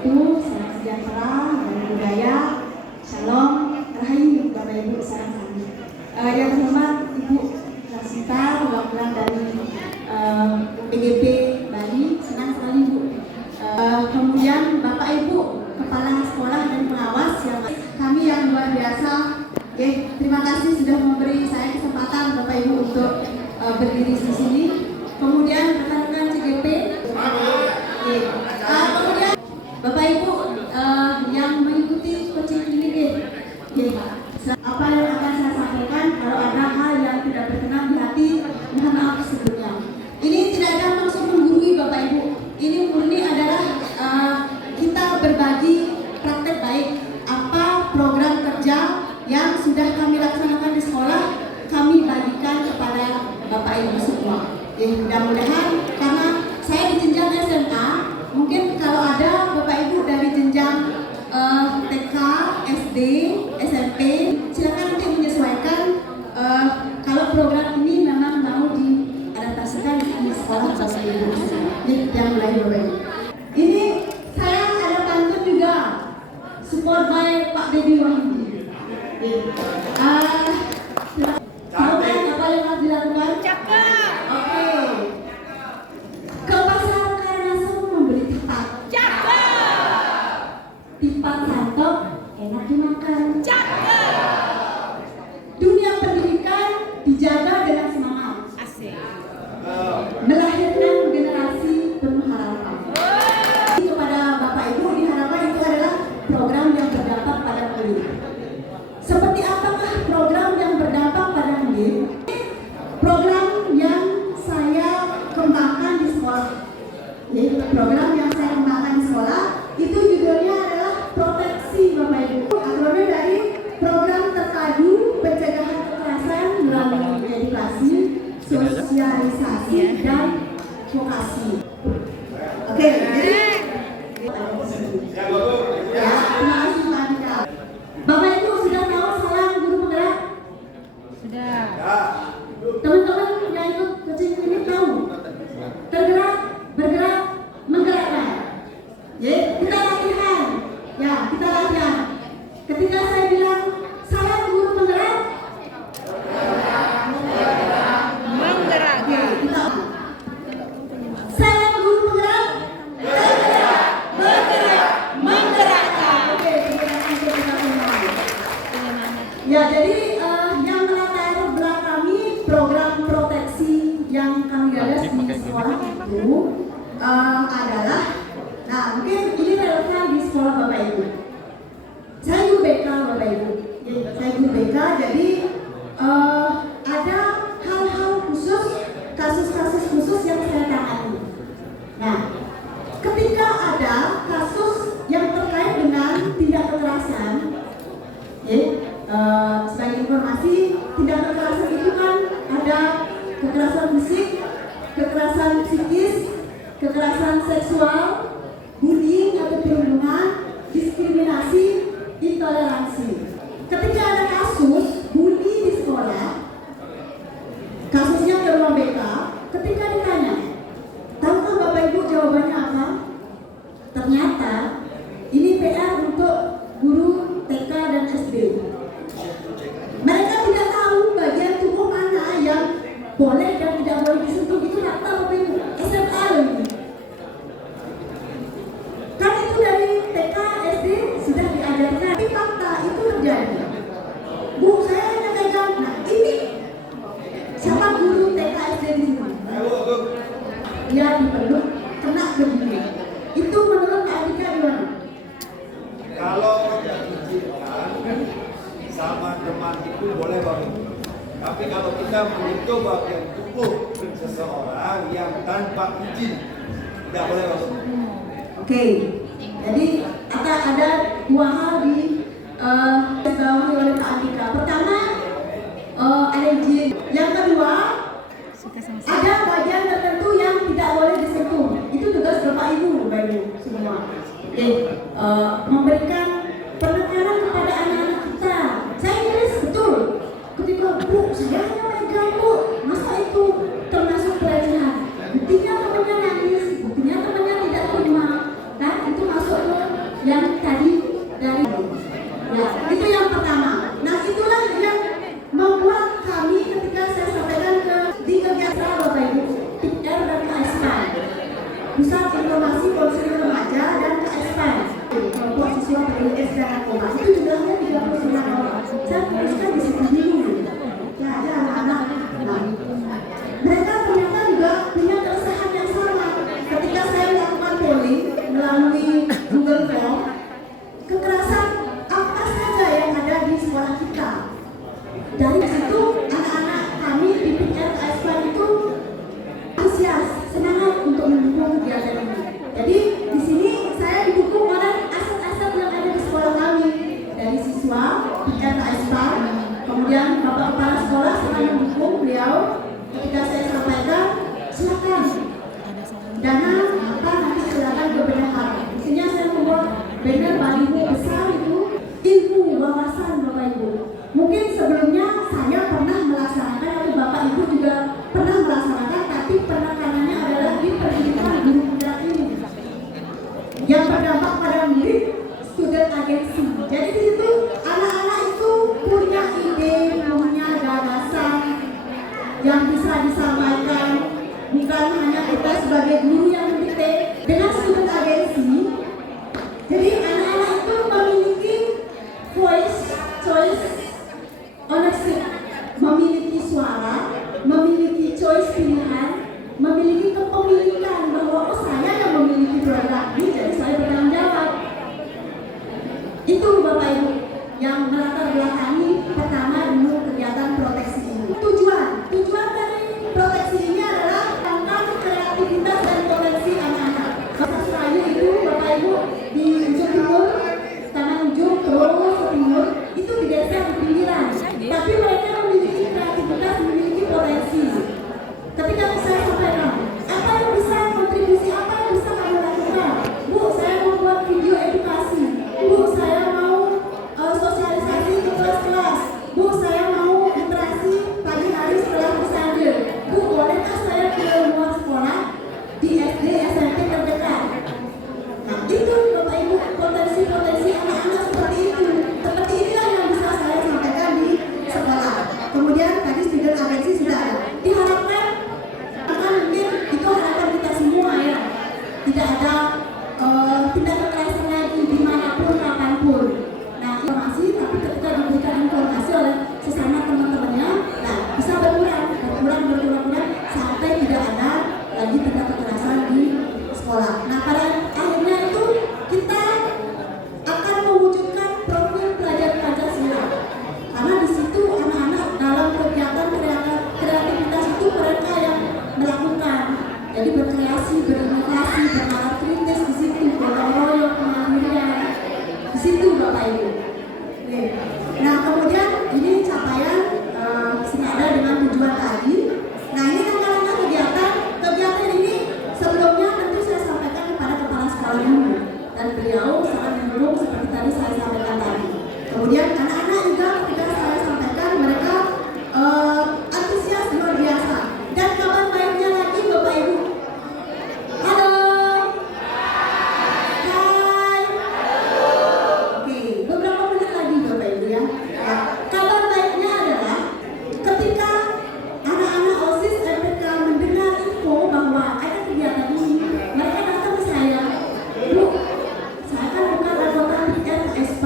wabarakatuh. Salam sejahtera dan budaya. Shalom, rahayu Bapak Ibu salam kami. Yang terhormat Ibu Rasita, perwakilan dari PGP Bali, senang sekali Bu. Kemudian Bapak Ibu kepala sekolah dan pengawas yang kami yang luar biasa. Terima kasih sudah memberi saya kesempatan Bapak Ibu untuk berdiri di sini. Kemudian rekan-rekan CGP. Kemudian Bapak Ibu yang mengikuti coaching ini, apa yang akan saya sampaikan, kalau ada hal yang tidak berkenan di hati, mohon maaf sebelumnya. Ini tidak ada maksud menggurui Bapak Ibu. Ini murni adalah kita berbagi praktek baik. Apa program kerja yang sudah kami laksanakan di sekolah, kami bagikan kepada Bapak Ibu semua. Mudah-mudahan karena saya di jenjang SMA, mungkin kalau ada Bapak Ibu dari jenjang TK, SD, SMP, silakan nanti menyesuaikan kalau program ini memang mau diadaptasikan di sekolah Bapak Ibu. Yang mulai Bapak Ibu. Ini saya ada pantun juga, support by Pak Dedi Wahyudi. Tahu kan apa yang harus dilakukan? Cakep. Oke. Ke pasar Karangasem membeli tipat. Cakep. Tipat santap enak dimakan. Cakep. Dunia pendidikan dijaga dengan semangat. Asik. Melahirkan generasi penuh harapan. Kepada Bapak Ibu diharapkan itu adalah program yang berdampak pada murid. Seperti apakah program yang berdampak pada murid? Program yang saya kembangkan di sekolah. Program yang saya kembangkan di sekolah itu judulnya adalah proteksi Bapak Ibu. Akronim dari program terpadu pencegahan kekerasan melalui edukasi, sosialisasi dan vokasi. Oke, jadi ya, terima kasih Pak Andika. Bapak Ibu sudah tahu salam guru penggerak? Sudah. Teman-teman yang ikut coaching ini tahu? Tergerak, bergerak, menggerakkan. Ya, kita latihan. Ya, kita latihan. Ketika saya bilang salam guru penggerak, Menggerakkan. kita salam guru penggerak, bergerak, Menggerakkan. Oke, terima kasih kita semua. Ya, jadi yang melatar belakangi program proteksi yang kami gagas di sekolah itu adalah, nah mungkin ini relevan di sekolah Bapak Ibu. Saya guru BK Bapak Ibu. Saya guru BK, jadi ada hal-hal khusus, kasus-kasus khusus yang saya tangani. Nah, ketika ada kasus yang terkait dengan tindak kekerasan, sebagai informasi, tindak kekerasan itu kan ada kekerasan fisik, kekerasan psikis, kekerasan seksual, bullying atau perundungan, diskriminasi, intoleransi. Ketika ada kasus bully di sekolah, kasusnya ke ruang BK, ketika ditanya, tahukah Bapak Ibu jawabannya apa? Ternyata ini PR untuk guru TK dan SD. Mereka tidak tahu bagian tubuh mana yang boleh dan tidak boleh disentuh. Itu rata Bapak Ibu, SMA loh ini. Kan itu dari TK, SD sudah diajarkan. Tapi fakta itu terjadi. Bu, saya hanya pegang. Nah ini siapa guru TK, SD di sini? Dia dipeluk, kena begini. Itu menurut Pak Andika gimana? Kalau diizinkan sama teman itu boleh Bapak. Tapi kalau kita menyentuh bagian tubuh seseorang yang tanpa izin, tidak boleh Bapak. Oke, jadi ada dua hal dibawahi oleh Pak Andika. Pertama, ada izin. Yang kedua, ada bagian tertentu yang tidak boleh disentuh. Itu tugas Bapak Ibu semua. Oke, memberikan penekanan kepada anak-anak kita. Saya tulis betul. Ketika Bu, saya hanya megang Bu, masa itu termasuk pelecehan? Buktinya temannya nangis, buktinya temannya tidak terima, kan? Itu masuk ke yang tadi dari ya, itu yang pertama. Nah, itulah yang membuat kami ketika saya sampaikan di kegiatan Bapak Ibu PR dan KSP, Pusat Informasi Konseling Remaja dan KSP, kelompok siswa peduli AIDS dan narkoba, itu jumlahnya 39 orang. Saya fokuskan di situ dulu. Ya, ada anak-anak. Nah, mereka ternyata juga punya keresahan yang sama. Ketika saya melakukan polling melalui Google Form, kekerasan apa saja yang ada di sekolah kita. Dari situ anak-anak kami di PR KSP itu antusias, semangat untuk mendukung kegiatan ini. Jadi di sini saya didukung oleh aset-aset yang ada di sekolah kami, dari siswa PR KSP, kemudian Bapak Kepala Sekolah sangat mendukung beliau ketika saya sampaikan silakan dana apa nanti silakan ke bendahara. Di sini saya membuat banner baliho besar itu ilmu wawasan Bapak Ibu. Mungkin sebelumnya saya pernah melaksanakan atau Bapak Ibu juga pernah melaksanakan, tapi penekanannya adalah di pendidikan guru penggerak ini yang berdampak pada murid student agency. Jadi di situ anak-anak itu punya ide, punya gagasan yang bisa disampaikan, bukan hanya kita sebagai guru yang mendikte. Dengan student agency, jadi anak-anak itu memiliki voice, choice, ownership, memiliki suara, memiliki choice pilihan, memiliki kepemilikan bahwa oh saya yang memiliki produk ini, jadi saya bertanggung jawab. Itu Bapak Ibu yang melatar belakangi pertama dulu kegiatan proteksi ini. Tujuan dari proteksi ini adalah tentang kreativitas dan potensi anak-anak. Bahasa Serayu itu Bapak Ibu di ujung timur, Taman Ujung, terus ke timur, itu di desa di pinggiran. Tapi mereka memiliki kreativitas, memiliki potensi. Ketika saya sampaikan, apa yang bisa kontribusi, apa yang bisa kami lakukan? Bu, saya mau buat video edukasi. Bu, saya mau sosialisasi ke kelas-kelas. Bu, saya mau interaksi pagi hari setelah pesantren. Bu, bolehkah saya ke luar sekolah di SD, SMP terdekat? Nah, itu Bapak Ibu potensi-potensi anak-anak seperti itu. Seperti inilah yang bisa saya sampaikan di sekolah. Kemudian tadi student agency sudah ada. Diharapkan akan mungkin itu harapan kita semua ya. Tidak ada tindak kekerasan lagi dimanapun kapanpun. Nah, informasi tapi ketika diberikan informasi oleh sesama teman-temannya, nah bisa berkurang sampai tidak ada lagi tindak kekerasan di sekolah. Nah, pada akhirnya itu kita akan mewujudkan profil pelajar Pancasila. Karena di situ anak-anak dalam kegiatan kreativitas itu mereka yang melakukan. Jadi berkreasi, berinovasi, bernalar kritis di situ, gotong royong, kemandirian. Di situ Bapak Ibu. Oke. Nah, kemudian ini capaian senada dengan tujuan tadi. Nah, ini rangka-rangka kegiatan ini sebelumnya tentu saya sampaikan kepada kepala sekolah dulu, dan beliau sangat mendukung seperti tadi saya sampaikan tadi. Kemudian anak-anak juga ketika saya sampaikan mereka antusias luar biasa. Dan kabar baiknya lagi Bapak Ibu. Halo. Hai. Oke, beberapa menit lagi Bapak Ibu ya. Nah, kabar baiknya adalah ketika anak-anak OSIS MPK mendengar info bahwa ada kegiatan ini, mereka datang ke saya. Bu, saya kan bukan anggota PR KSP,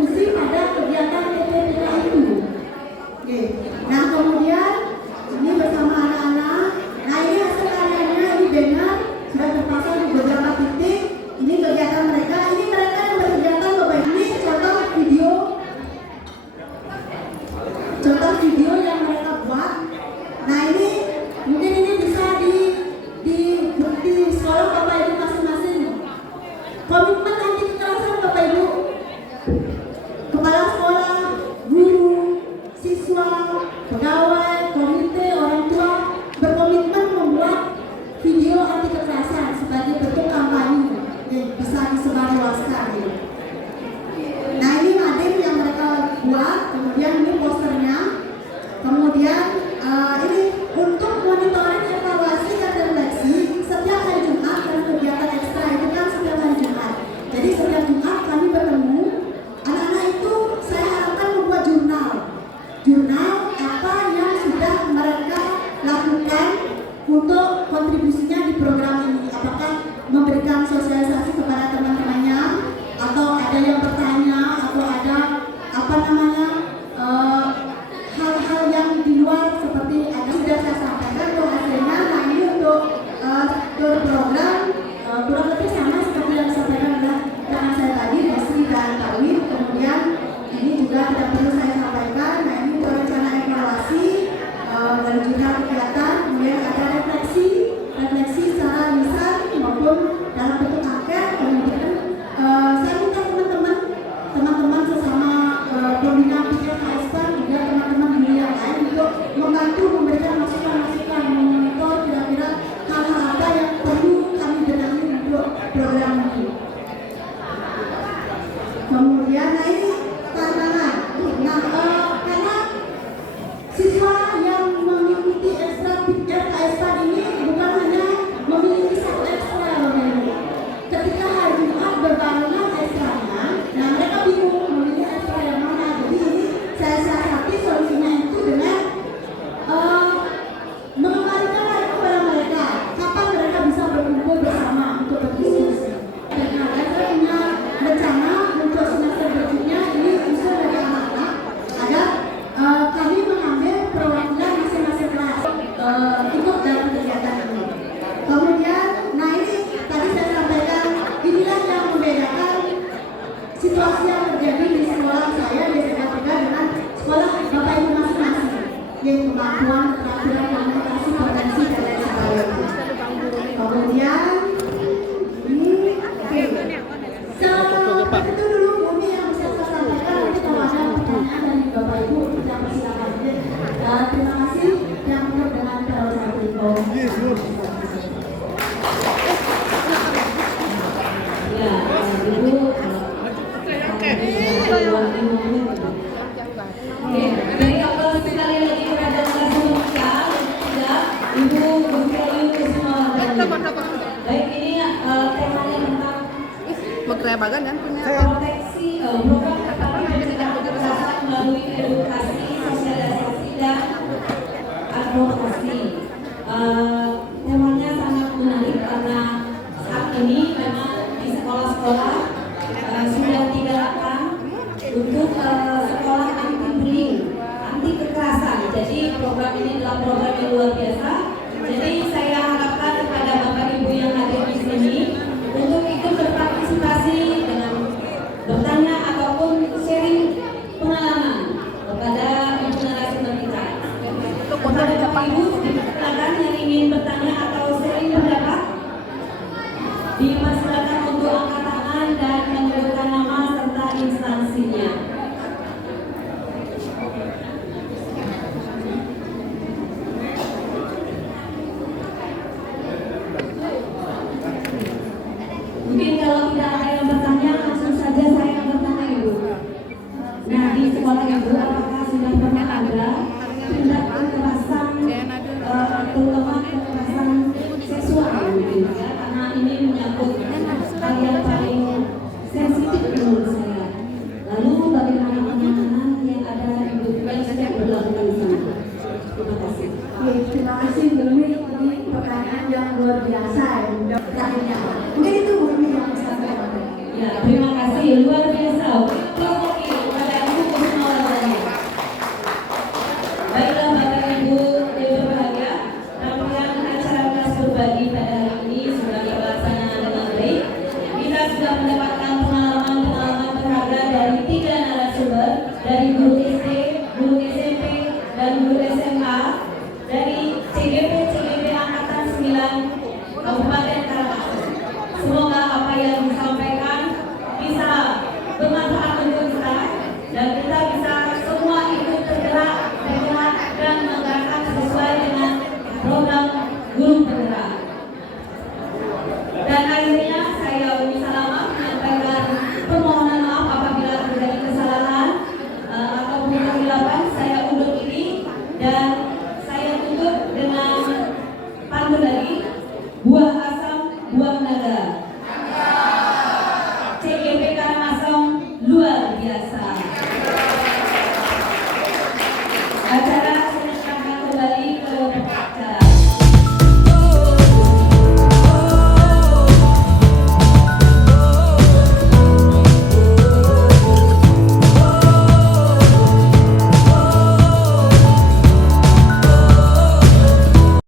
berkontribusi pada kegiatan TPPK itu. Oke. Nah kemudian ini bersama anak-anak. Nah ini hasil karyanya, ini banner sudah terpasang di beberapa titik. Ini kegiatan mereka. Ini mereka yang berkegiatan Bapak. Ini contoh video yang mereka buat. Nah ini mungkin ini bisa di sekolah Bapak Ibu masing-masing. Komitmen anti kekerasan Bapak Ibu, kepala sekolah, guru, siswa, pegawai, komite, orang tua berkomitmen membuat video anti kekerasan sebagai bentuk kampanye yang bisa disebarluaskan. Nah ini mading yang mereka buat, kemudian ini posternya, kemudian ini untuk monitoring evaluasi dan refleksi setiap hari Jumat karena kegiatan ekstra itu kan setiap hari Jumat. Jadi setiap Jumat kami bertemu, anak-anak itu saya harapkan membuat jurnal apa yang sudah mereka lakukan untuk kontribusinya di program ini. Apakah memberikan sosialisasi kepada teman-temannya, atau ada yang bertanya, atau ada hal-hal yang di luar seperti ada sudah saya sampaikan untuk hasilnya. Nah ini untuk program kurang lebih sama seperti yang disampaikan oleh rekan saya tadi, Desri dan Tawin. Kemudian ini juga tidak perlu saya sampaikan. Nah ini untuk rencana evaluasi dan juga kegiatan, kemudian ada refleksi secara lisan maupun dalam bentuk angket. Kemudian saya minta teman-teman sesama pembina PKSP juga teman-teman guru yang lain untuk membantu memberikan masukan-masukan, memonitor kira-kira hal-hal apa yang perlu kami benahi untuk program ini. Kemudian nah ini tantangan. Nah karena siswa yang mengikuti ekstra PKSP ini bukan hanya memiliki satu ekstra, ketika hari Jumat berbarengan ekstranya, nah mereka bingung memilih ekstra yang mana. Jadi ini saya siasati solusinya itu dengan mengembalikan lagi kepada mereka kapan mereka bisa berkumpul bersama untuk berdiskusi. Dan saya punya rencana untuk semester berikutnya ini usul dari anak-anak agar kami mengambil perwakilan masing-masing kelas ikut dalam kegiatan ini. Kemudian, nah ini tadi saya sampaikan, inilah yang membedakan situasi yang terjadi di sekolah saya di SMK dengan sekolah Bapak Ibu masing-masing, yaitu kemampuan, keterampilan, komunikasi, potensi dan lain sebagainya. Kemudian ini seperti itu dulu Bumi yang bisa saya sampaikan. Nanti kalau ada pertanyaan dari Bapak Ibu kita persilakan. Terima kasih yang dengan Assalamualaikum. Ya, Ibu. Oke, jadi aplaus sekali lagi kepada Kasumka, Ibu Bukayu Kusuma. Baik, ini temanya tentang Magrebagan kan punya. proteksi program mencegah kekerasan melalui edukasi, sosialisasi dan advokasi. Temanya sangat menarik karena saat ini memang di sekolah-sekolah sudah digalakan untuk sekolah anti bullying, anti kekerasan. Jadi program ini adalah program yang luar biasa. Jadi saya harapkan kepada Bapak Ibu yang hadir di sini untuk ikut berpartisipasi dengan bertanya ataupun sharing pengalaman kepada narasumber kita. Kepada Bapak Ibu silakan yang ingin bertanya atau sharing pendapat dipersilakan untuk angkat tangan dan menyebutkan nama serta instansinya. Mungkin kalau tidak ada yang bertanya, langsung saja saya yang bertanya Ibu. Nah, di sekolah Ibu apakah sudah pernah ada tindak kekerasan, terutama kekerasan seksual mungkin ya? Karena ini menyangkut hal yang paling sensitif menurut saya. Lalu bagaimana penanganan yang ada Ibu yang sedang berlakukan di sana? Terima kasih. Terima kasih Bumi, ini pertanyaan yang luar biasa ya. Terakhirnya, mungkin itu Bumi yang bisa saya sampaikan. Ya, terima kasih luar biasa. Oke, Dan saya tutup dengan pantun lagi, buah asam, buah naga. CEP Karangasem luar biasa. Acara